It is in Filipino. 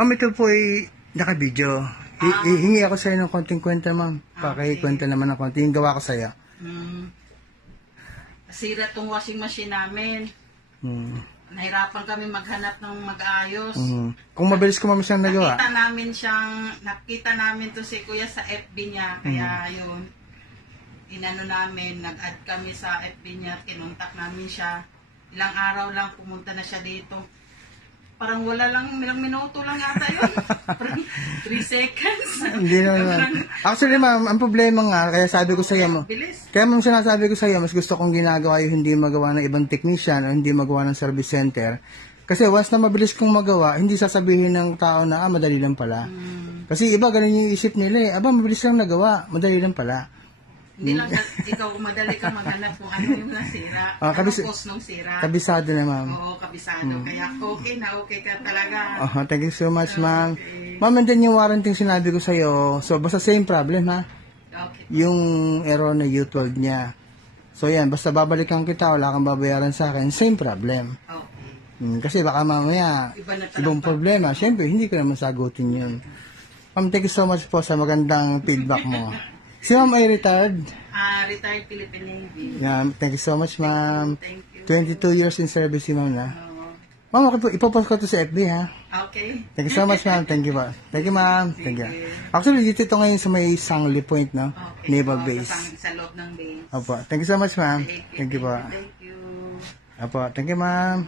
Ma'am, ito po ay naka-video. Hihingi ako sa'yo ng konting kwenta, ma'am. Pakikwenta naman ng konti. Yung gawa ko sa'yo. Sira tong washing machine namin. Nahirapan kami maghanap ng mag-ayos. Kung mabilis ko ma'am siyang nagawa. Nakita namin to si Kuya sa FB niya. Kaya yun, inano namin, nag-add kami sa FB niya, kinontak namin siya. Ilang araw lang pumunta na siya dito. Parang wala lang, ilang minuto lang ata yun. Parang 3 seconds. Hindi naman. Actually ma'am, ang problema nga, kaya sabi ko sa'yo mo. Kaya ma'am sinasabi ko sa'yo, mas gusto kong ginagawa yung hindi magawa ng ibang technician o hindi magawa ng service center. Kasi once na mabilis kong magawa, hindi sasabihin ng tao na, madali lang pala. Kasi iba, ganun yung isip nila eh. Mabilis lang nagawa, madali lang pala. Hindi lang ikaw madali ka maghanap kung ano yung nasira. Ano cause nung sira. Kabisado na ma'am. Oo, kabisado. Kaya okay ka talaga. Thank you so much ma'am. Ma'am, and then yung warranty sinabi ko sa'yo, so basta same problem ha. Okay. Yung error na U12 niya. So yan, basta babalikan kita, wala kang babayaran sa akin, same problem. Okay. Kasi baka mamaya, ibang problema. Siyempre, hindi ko naman sagutin yun. Ma'am, thank you so much po sa magandang feedback mo. Si ma'am ay retired? Retired Philippine Navy. Yeah, thank you so much ma'am. Thank you. 22 years in service si ma'am na. Ma'am, ipopost ko to sa FB ha. Okay. Thank you so much ma'am. Thank you ba. Thank you ma'am. Thank you. Actually, dito ito ngayon sa may Sangli Point, no? Okay. Naval Base. Sa loob ng base. Opo. Thank you so much ma'am. Thank you po. Thank you. Opo. Thank you ma'am.